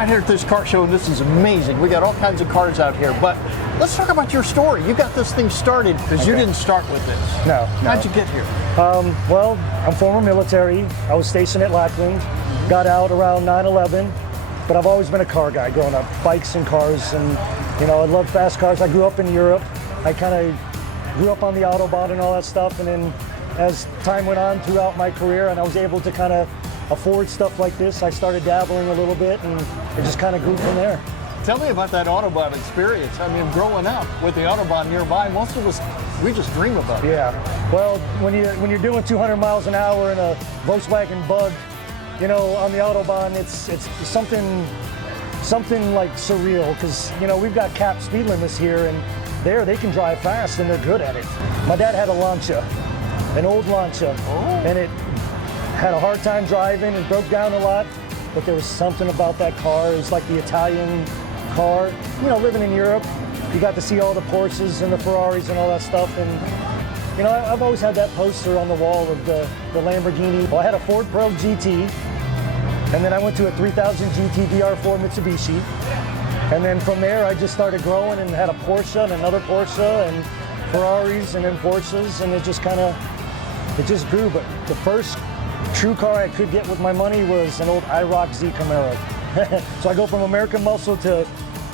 out here at this car show, and this is amazing. We got all kinds of cars out here, but let's talk about your story. You got this thing started because you didn't start with this. No. How'd you get here? Well, I'm former military. I was stationed at Lackland. Got out around 9/11, but I've always been a car guy growing up, bikes and cars, and I love fast cars. I grew up in Europe. I kind of grew up on the Autobahn and all that stuff, and then as time went on throughout my career and I was able to kind of afford stuff like this, I started dabbling a little bit, and it just kind of grew from there. Tell me about that Autobahn experience. I mean, growing up with the Autobahn nearby, most of us, we just dream about it. Yeah. Well, when you're doing 200 miles an hour in a Volkswagen Bug, on the Autobahn, it's something like surreal, because we've got capped speed limits here, and they can drive fast and they're good at it. My dad had a Lancia, an old Lancia, and it had a hard time driving and broke down a lot, but there was something about that car. It was like the Italian car. Living in Europe, you got to see all the Porsches and the Ferraris and all that stuff, and I've always had that poster on the wall of the Lamborghini. Well, I had a Ford Pro GT, and then I went to a 3000 GT DR4 Mitsubishi, and then from there I just started growing and had a Porsche and another Porsche and Ferraris and then Porsches, and it just grew. But the first true car I could get with my money was an old IROC Z Camaro. So I go from American muscle to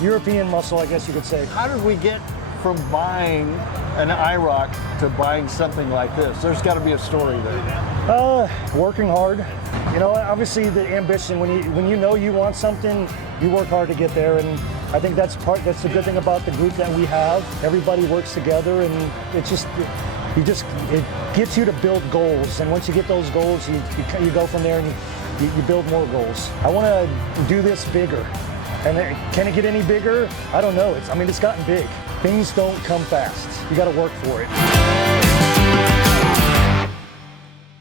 European muscle, I guess you could say. How did we get from buying an IROC to buying something like this? There's got to be a story there. Working hard. Obviously the ambition, when you know you want something, you work hard to get there, and I think that's the good thing about the group that we have. Everybody works together, and it gets you to build goals, and once you get those goals, you go from there and you build more goals. I want to do this bigger, and can it get any bigger? I don't know. It's gotten big. Things don't come fast. You got to work for it.